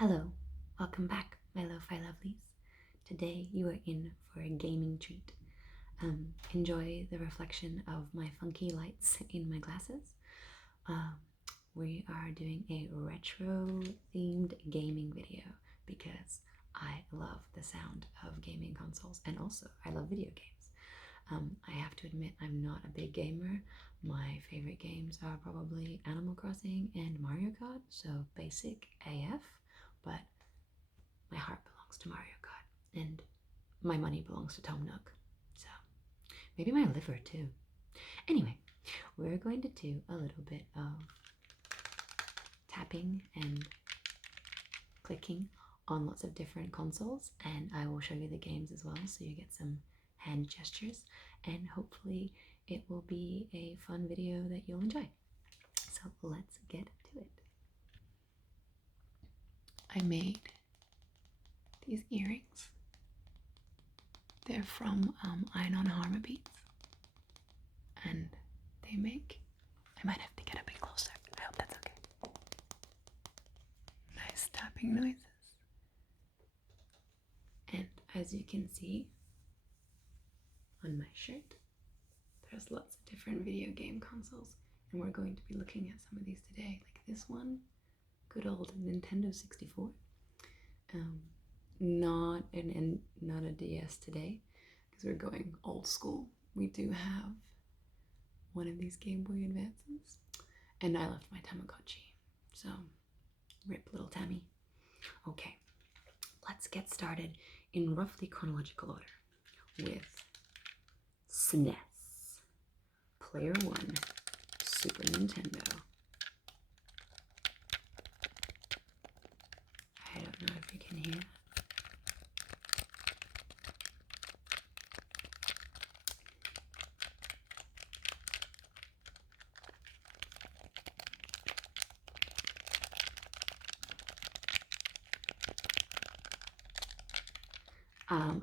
Hello, welcome back, my lo-fi lovelies. Today you are in for a gaming treat. Enjoy the reflection of my funky lights in my glasses. We are doing a retro-themed gaming video because I love the sound of gaming consoles and also I love video games. I have to admit I'm not a big gamer. My favorite games are probably Animal Crossing and Mario Kart, so basic AF, but my heart belongs to Mario Kart and my money belongs to Tom Nook, so maybe my liver too. Anyway, we're going to do a little bit of tapping and clicking on lots of different consoles, and I will show you the games as well so you get some hand gestures, and hopefully it will be a fun video that you'll enjoy. So let's get to it. I made these earrings. They're from Iron Harmor Beats, and they make, I might have to get a bit closer, I hope that's okay. Nice tapping noises. And as you can see on my shirt, there's lots of different video game consoles, and we're going to be looking at some of these today, like this one, good old Nintendo 64. Not a DS today, because we're going old school. We do have one of these Game Boy Advances, and I left my Tamagotchi, so rip little Tammy. Okay, let's get started in roughly chronological order with SNES, Player One, Super Nintendo. I don't know if you can hear.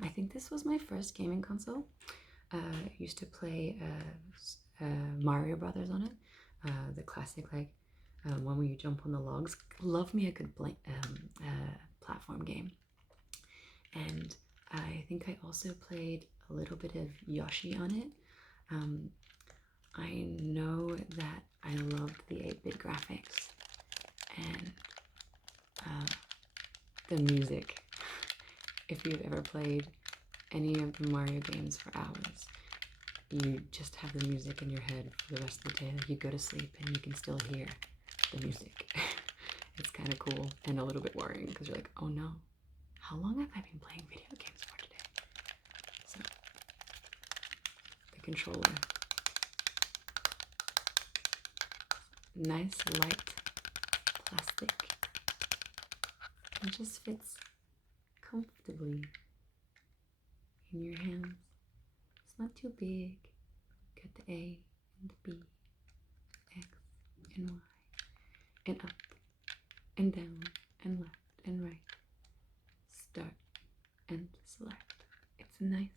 I think this was my first gaming console. I used to play Mario Brothers on it, the classic one where you jump on the logs. Love me a good platform game. And I think I also played a little bit of Yoshi on it. I know that I loved the 8-bit graphics and the music. If you've ever played any of the Mario games for hours, you just have the music in your head for the rest of the day. Like, you go to sleep and you can still hear the music. It's kind of cool and a little bit worrying because you're like, oh no, how long have I been playing video games for today? So, the controller. Nice light plastic. It just fits comfortably in your hands. It's not too big. Got the A and the B, X and Y, and up and down and left and right. Start and select. It's nice,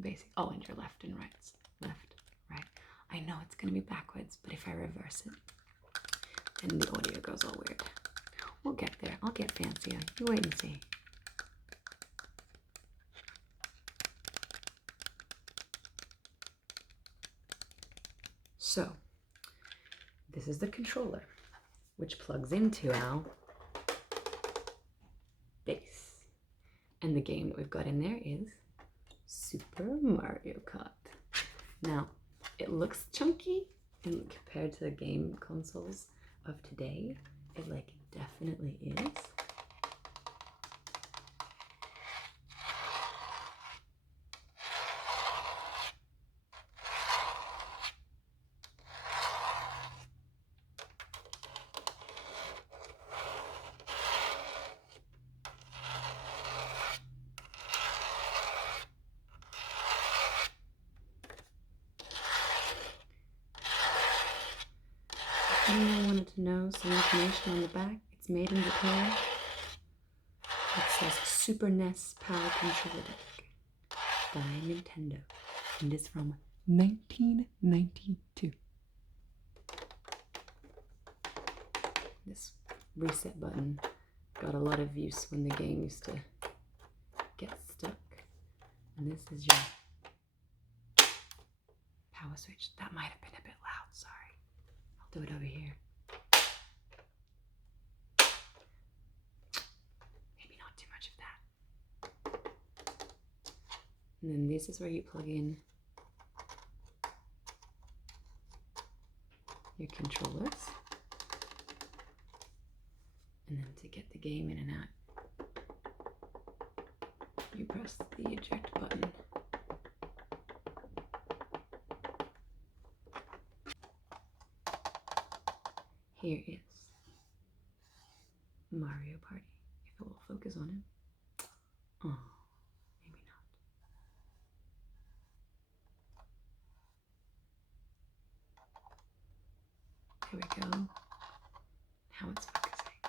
basic. Oh, and your left and right. Left, right. I know it's gonna be backwards, but if I reverse it, then the audio goes all weird. We'll get there. I'll get fancier. You wait and see. So, this is the controller, which plugs into our base. And the game that we've got in there is Super Mario Kart. Now, it looks chunky, and compared to the game consoles of today, it definitely is. If anyone wanted to know some information on the back, it's made in Japan. It says Super NES Power Controller Deck by Nintendo, and it's from 1992. This reset button got a lot of use when the game used to get stuck. And this is your power switch. That might have been a bit loud, sorry. I'll do it over here. Maybe not too much of that. And then this is where you plug in your controllers. And then to get the game in and out, you press the eject button. Here is Mario Party, if it will focus on him. Oh, maybe not. Here we go. Now it's focusing.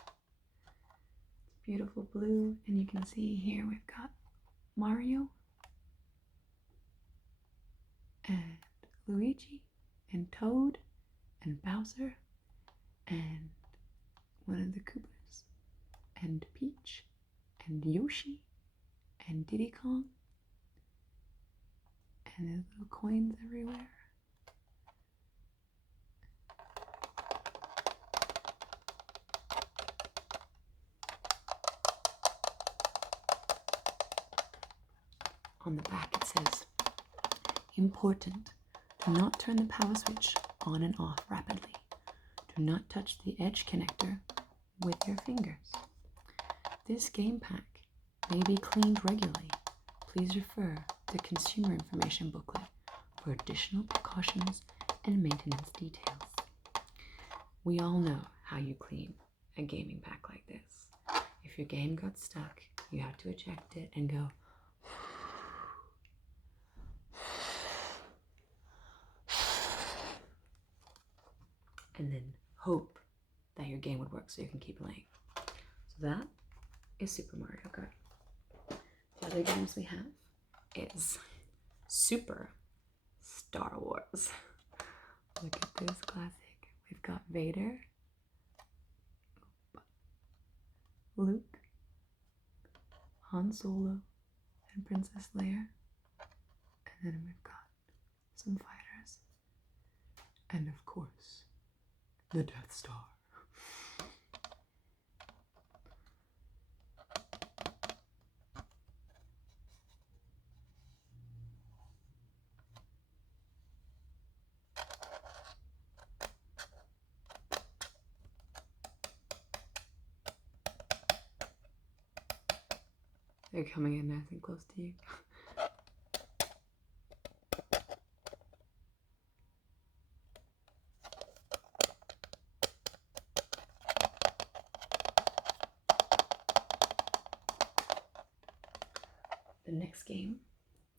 It's beautiful blue, and you can see here we've got Mario and Luigi and Toad and Bowser and one of the Koopas and Peach and Yoshi and Diddy Kong, and there's little coins everywhere. On the back it says, important, do not turn the power switch on and off rapidly. Do not touch the edge connector with your fingers. This game pack may be cleaned regularly. Please refer to Consumer Information Booklet for additional precautions and maintenance details. We all know how you clean a gaming pack like this. If your game got stuck, you have to eject it and go and then hope that your game would work so you can keep playing. So that is Super Mario Kart. The other games we have is Super Star Wars. Look at this classic. We've got Vader, Luke, Han Solo, and Princess Leia. And then we've got some fighters. And of course, the Death Star. They're coming in nice and close to you. The next game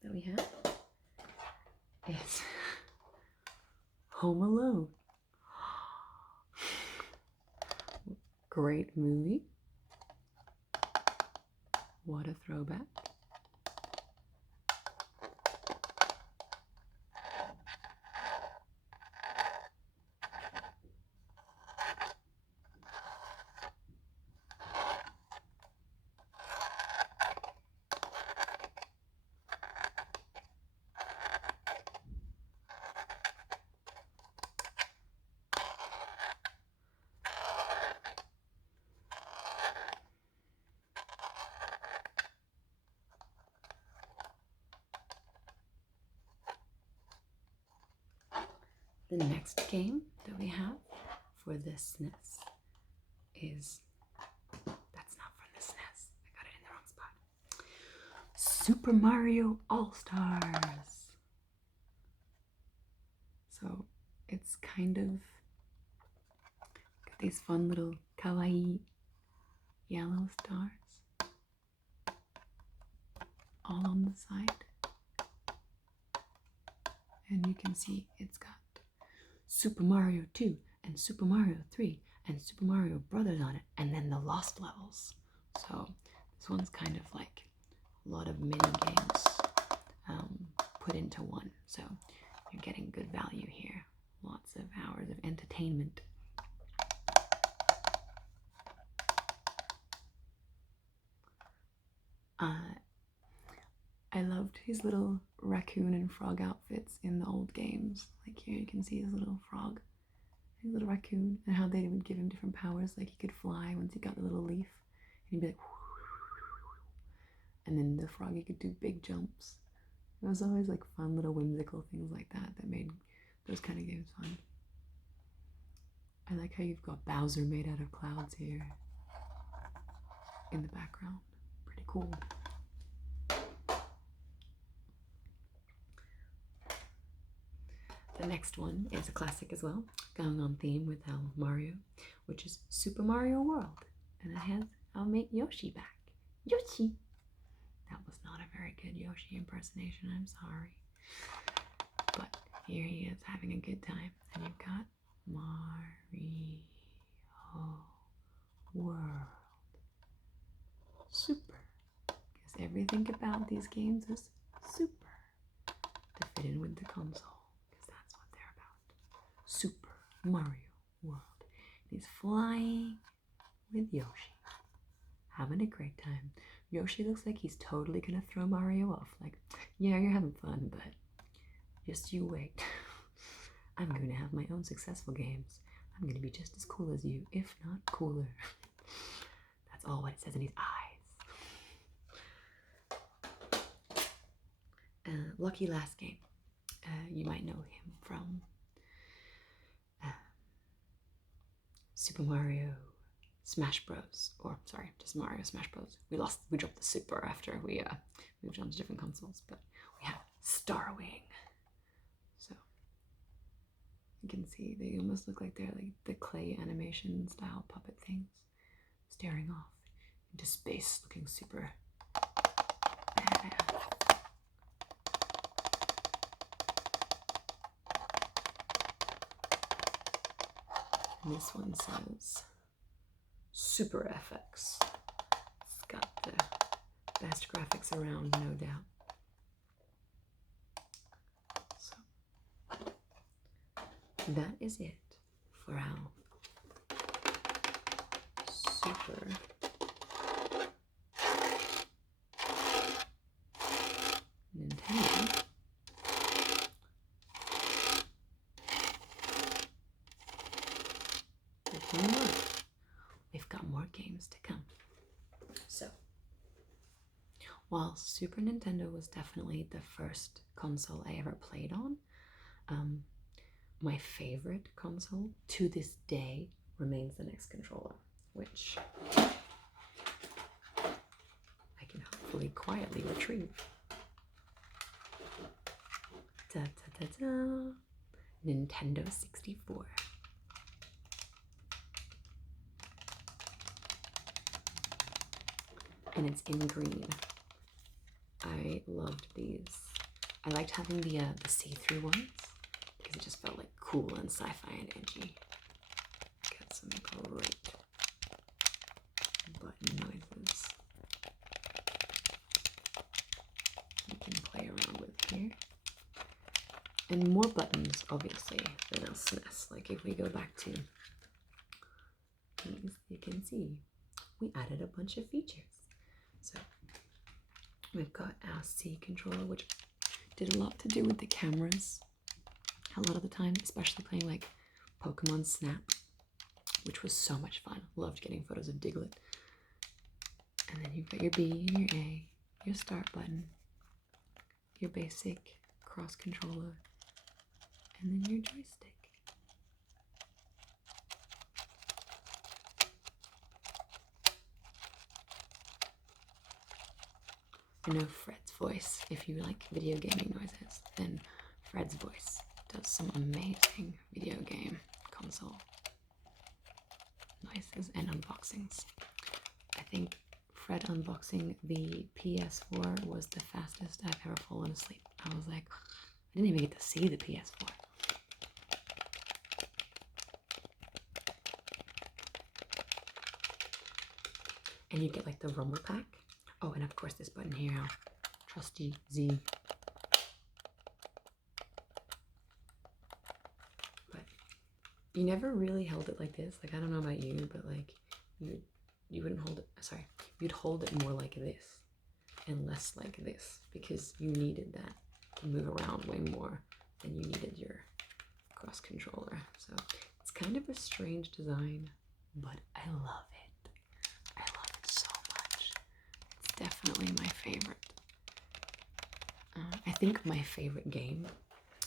that we have is Home Alone. Great movie. What a throwback. The next game that we have for the SNES is, that's not from the SNES, I got it in the wrong spot. Super Mario All-Stars. So it's kind of got these fun little kawaii yellow stars all on the side. And you can see it's got Super Mario 2 and Super Mario 3 and Super Mario Brothers on it, and then the Lost Levels. So this one's kind of like a lot of mini games put into one. So you're getting good value here. Lots of hours of entertainment. I loved his little raccoon and frog outfits in the old games. Like here you can see his little frog, his little raccoon, and how they would give him different powers. Like he could fly once he got the little leaf, and he'd be like, and then the froggy could do big jumps. It was always like fun little whimsical things like that that made those kind of games fun. I like how you've got Bowser made out of clouds here in the background. Pretty cool. The next one is a classic as well, going on theme with Mario, which is Super Mario World. And it has I'll make Yoshi back. Yoshi! That was not a very good Yoshi impersonation, I'm sorry. But here he is having a good time. And you've got Mario World. Super. Because everything about these games is super to fit in with the console. Because that's what they're about. Super Mario World. And he's flying with Yoshi. Having a great time. Yoshi looks like he's totally gonna throw Mario off. Like, yeah, you're having fun, but just you wait. I'm gonna have my own successful games. I'm gonna be just as cool as you, if not cooler. That's all what it says in his eyes. Lucky Last Game. You might know him from Super Mario Smash Bros. Or sorry, just Mario Smash Bros. We dropped the Super after we moved on to different consoles, but we have Starwing. So you can see they almost look like they're like the clay animation style puppet things staring off into space, looking super badass. And this one says Super FX. It's got the best graphics around, no doubt. So that is it for our Super Nintendo. We've got more games to come. So, while Super Nintendo was definitely the first console I ever played on, my favorite console to this day remains the NES controller, which I can hopefully quietly retrieve. Da, da, da, da. Nintendo 64. And it's in green. I loved these. I liked having the see-through ones because it just felt like cool and sci-fi and edgy. Got some great button noises you can play around with here. And more buttons, obviously, than a SNES. Like if we go back to these, you can see we added a bunch of features. So we've got our C controller, which did a lot to do with the cameras a lot of the time, especially playing like Pokemon Snap, which was so much fun. Loved getting photos of Diglett. And then you've got your B and your A, your start button, your basic cross controller, and then your joystick. I know Fred's voice, if you like video gaming noises, then Fred's voice does some amazing video game console noises and unboxings. I think Fred unboxing the PS4 was the fastest I've ever fallen asleep. I was like, I didn't even get to see the PS4. And you get like the rumble pack. Oh, and of course this button here, trusty Z. But you never really held it like this. Like, I don't know about you, but like you wouldn't hold it, sorry, you'd hold it more like this. and less like this, because you needed that to move around way more than you needed your cross controller. So it's kind of a strange design, but I love it. I love it so much. It's definitely my favorite. I think my favorite game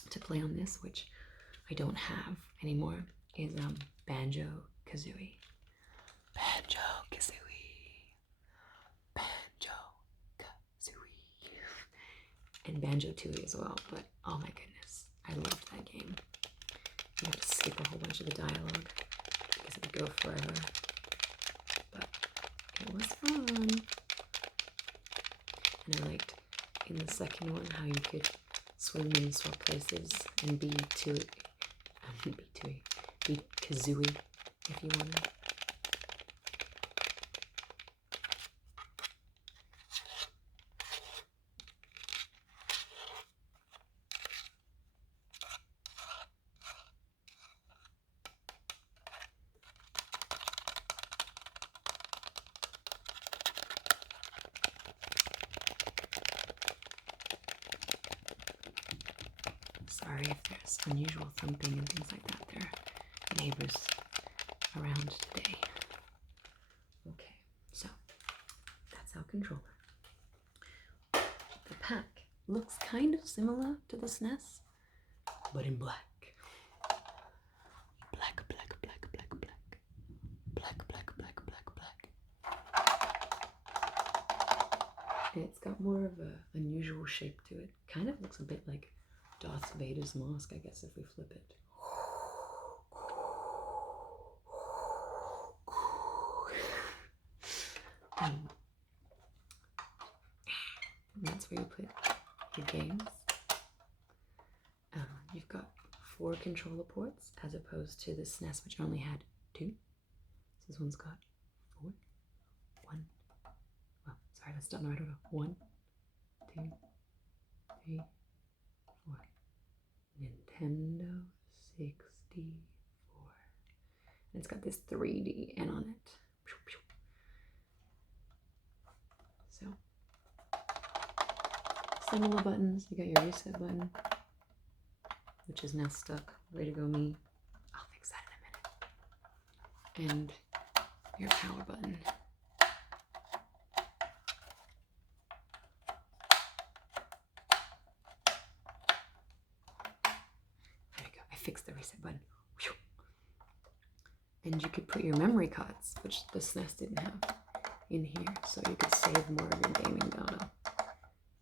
to play on this, which I don't have anymore, is Banjo-Kazooie. Banjo-Kazooie. Banjo-Kazooie. And Banjo-Tooie as well, but oh my goodness, I loved that game. You have to skip a whole bunch of the dialogue because it would go forever, but it was fun. And I liked in the second one how you could swim and swap places and be Kazooie if you wanted. Sorry if there's unusual thumping and things like that. There are neighbors around today. Okay, so that's our controller. The pack looks kind of similar to the SNES, but in black. Black, black, black, black, black. Black, black, black, black, black. And it's got more of an unusual shape to it. Kind of looks a bit like Darth Vader's mask, I guess, if we flip it. That's where you put your games. You've got 4 controller ports as opposed to the SNES, which only had 2. This one's got 4. 1. Well, sorry, let's start in the right order. 1, 2, 3, 4. Nintendo 64. And it's got this 3D N on it. So, similar buttons. You got your reset button, which is now stuck. Way to go, me. I'll fix that in a minute. And your power button. There you go. I fixed the reset button. Whew. And you could put your memory cards, which the SNES didn't have, in here, so you could save more of your gaming data,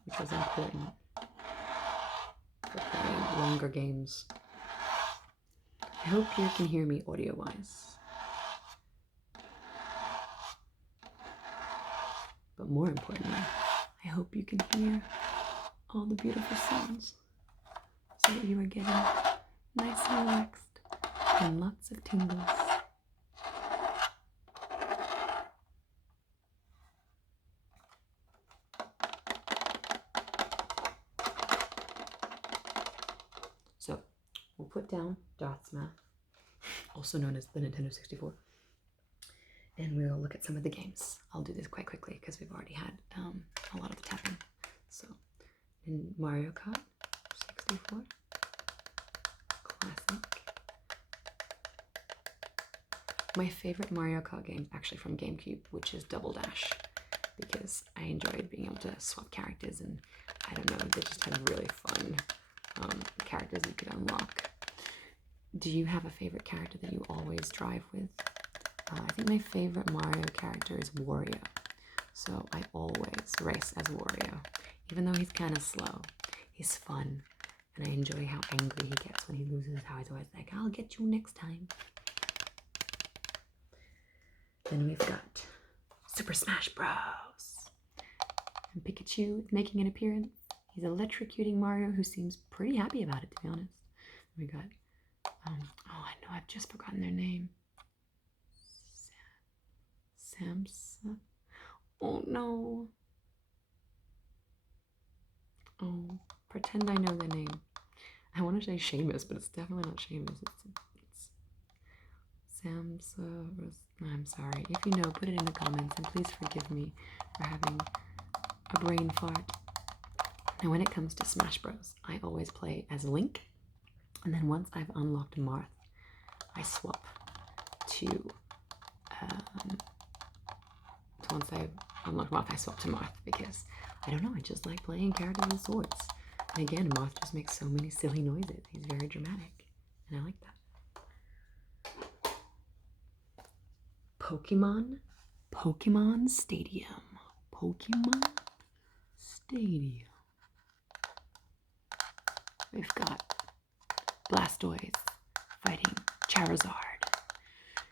which was important for playing longer games. I hope you can hear me audio-wise. But more importantly, I hope you can hear all the beautiful sounds so that you are getting nice and relaxed and lots of tingles. So we'll put down Darth's map, also known as the Nintendo 64. And we'll look at some of the games. I'll do this quite quickly because we've already had a lot of the tapping. So, in Mario Kart 64, classic. My favorite Mario Kart game, actually from GameCube, which is Double Dash, because I enjoyed being able to swap characters, and I don't know, they just had really fun characters you could unlock. Do you have a favorite character that you always drive with? I think my favorite Mario character is Wario. So I always race as Wario. Even though he's kind of slow, he's fun. And I enjoy how angry he gets when he loses, how he's always like, I'll get you next time. Then we've got Super Smash Bros. And Pikachu is making an appearance. He's electrocuting Mario, who seems pretty happy about it, to be honest. We got, oh, I know, I've just forgotten their name. Samsa. Oh no. Oh, pretend I know the name. I want to say Seamus, but it's definitely not Seamus. It's Samsa. I'm sorry. If you know, put it in the comments, and please forgive me for having a brain fart. Now when it comes to Smash Bros, I always play as Link, and then once I've unlocked Marth, I swap to, once I've unlocked Marth, I swap to Marth because, I don't know, I just like playing characters with swords. And again, Marth just makes so many silly noises. He's very dramatic, and I like that. Pokemon Stadium. Pokemon Stadium. We've got Blastoise fighting Charizard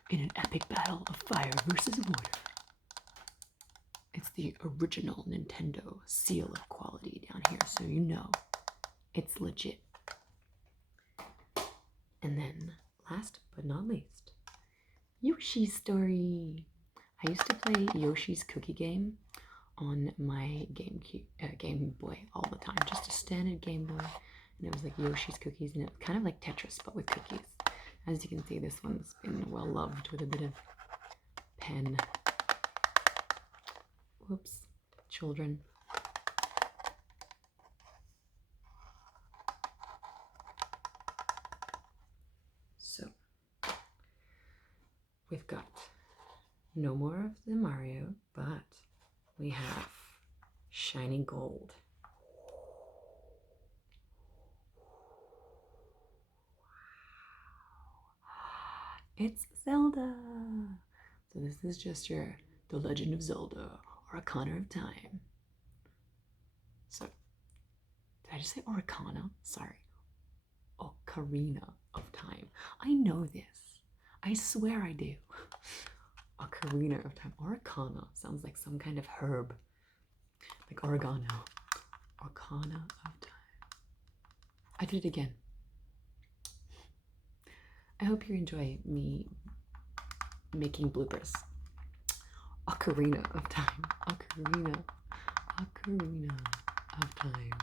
in an epic battle of fire versus water. It's the original Nintendo seal of quality down here, so you know it's legit. And then, last but not least, Yoshi's Story. I used to play Yoshi's Cookie Game on my Game Boy all the time, just a standard Game Boy, and it was like Yoshi's Cookies, and it was kind of like Tetris, but with cookies. As you can see, this one's been well loved with a bit of pen. Whoops, children. So, we've got no more of the Mario, but we have shiny gold. It's Zelda! So this is just The Legend of Zelda, or Ocarina of Time. So, did I just say Ocarina? Sorry. Ocarina of Time. I know this. I swear I do. Ocarina of Time. Ocarina sounds like some kind of herb. Like oregano. Ocarina of Time. I did it again. I hope you enjoy me making bloopers. Ocarina of Time. Ocarina of Time.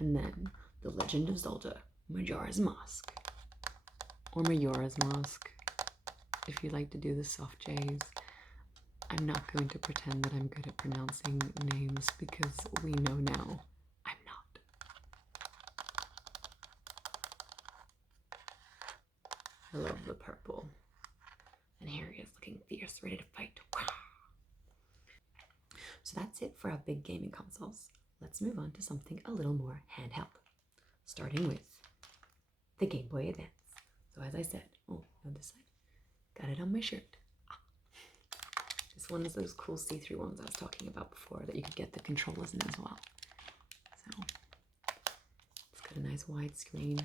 And then The Legend of Zelda, Majora's Mask. Or Majora's Mask, if you like to do the soft J's. I'm not going to pretend that I'm good at pronouncing names because we know now I'm not. I love the purple. And here he is looking fierce, ready to fight. Wow. So that's it for our big gaming consoles. Let's move on to something a little more handheld, starting with the Game Boy Advance. So as I said, oh, on this side, got it on my shirt. This one is those cool see-through ones I was talking about before that you could get the controllers in as well. So it's got a nice wide screen.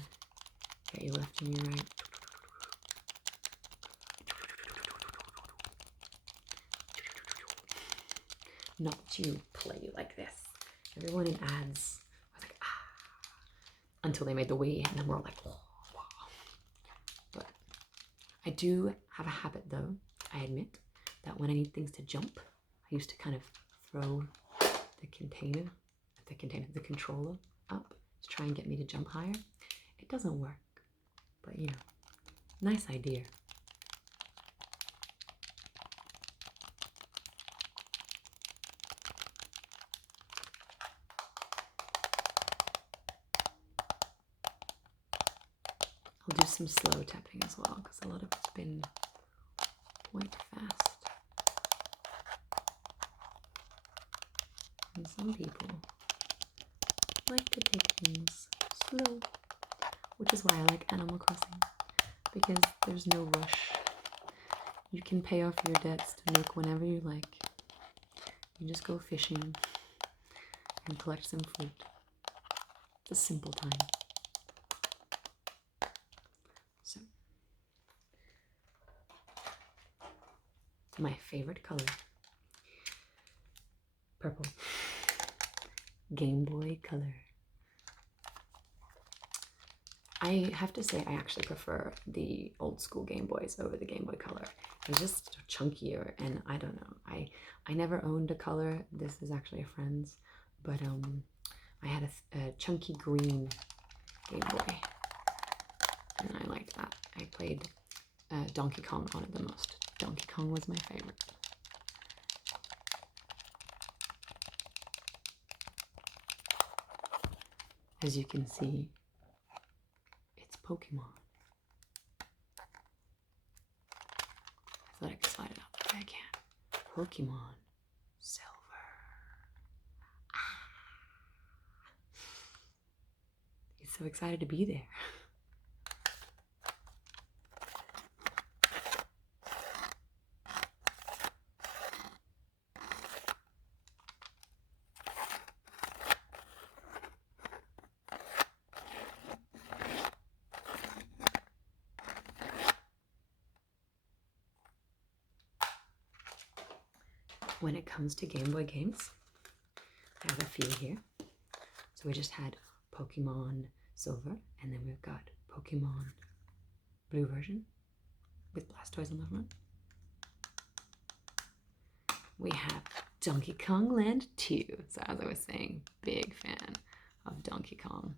Got your left and your right. Not to play like this. Everyone in ads was like, until they made the Wii, and then we're all like, whoa. But I do have a habit, though, I admit, that when I need things to jump, I used to kind of throw the controller up to try and get me to jump higher. It doesn't work, but you know, nice idea. I'll do some slow tapping as well, because a lot of it's been quite fast. And some people like to take things slow, which is why I like Animal Crossing, because there's no rush. You can pay off your debts to Nook whenever you like. You just go fishing and collect some fruit. It's a simple time. So, my favorite color, purple. Game Boy Color. I have to say I actually prefer the old school Game Boys over the Game Boy Color. They're just chunkier, and I don't know. I never owned a color. This is actually a friend's, but I had a chunky green Game Boy, and I liked that. I played Donkey Kong on it the most. Donkey Kong was my favorite. As you can see, it's Pokemon. I thought I could slide it out, but I can't. Pokemon Silver. He's so excited to be there. When it comes to Game Boy games, I have a few here. So we just had Pokemon Silver, and then we've got Pokemon Blue version with Blastoise on the front. We have Donkey Kong Land 2. So as I was saying, big fan of Donkey Kong.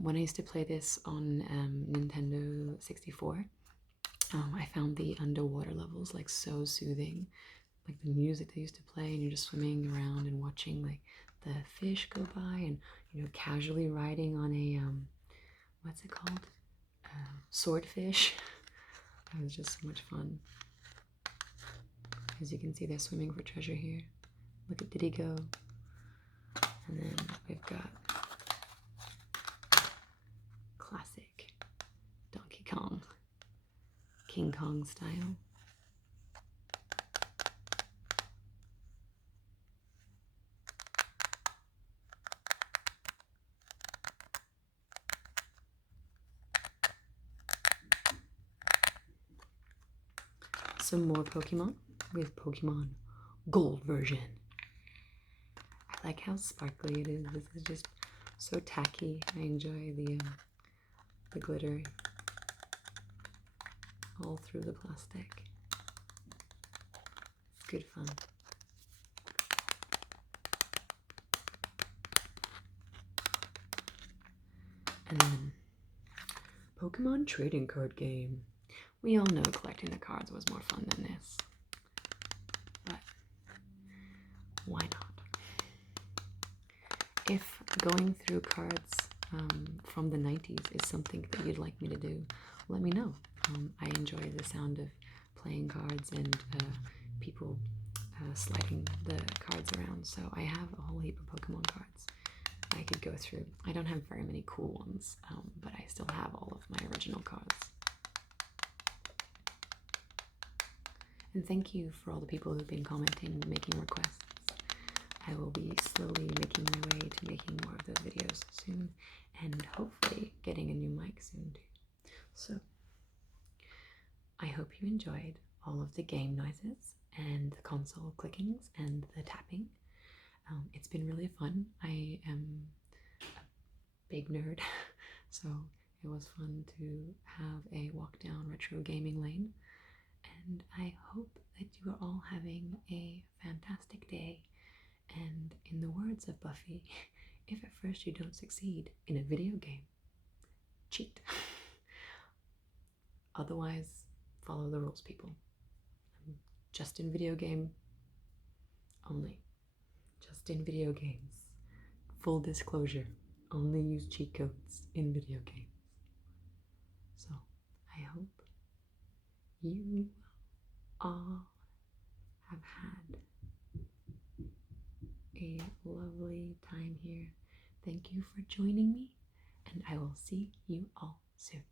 When I used to play this on Nintendo 64, I found the underwater levels like so soothing. Like the music they used to play, and you're just swimming around and watching like the fish go by, and casually riding on a what's it called, swordfish. That was just so much fun. As you can see, they're swimming for treasure here. Look at Diddy go. And then we've got classic Donkey Kong, King Kong style. Some more Pokemon with Pokemon Gold version. I like how sparkly it is. This is just so tacky. I enjoy the glitter all through the plastic. It's good fun. And then Pokemon trading card game. We all know collecting the cards was more fun than this, but why not? If going through cards from the 90s is something that you'd like me to do, let me know. I enjoy the sound of playing cards and people sliding the cards around, so I have a whole heap of Pokemon cards I could go through. I don't have very many cool ones, but I still have all of my original cards. And thank you for all the people who've been commenting and making requests. I will be slowly making my way to making more of those videos soon, and hopefully getting a new mic soon too. So, I hope you enjoyed all of the game noises and the console clickings and the tapping. It's been really fun. I am a big nerd, so it was fun to have a walk down retro gaming lane. And I hope that you are all having a fantastic day. And in the words of Buffy, if at first you don't succeed in a video game, cheat. Otherwise, follow the rules, people. Just in video game only. Just in video games. Full disclosure, only use cheat codes in video games. So, I hope you all have had a lovely time here. Thank you for joining me, and I will see you all soon.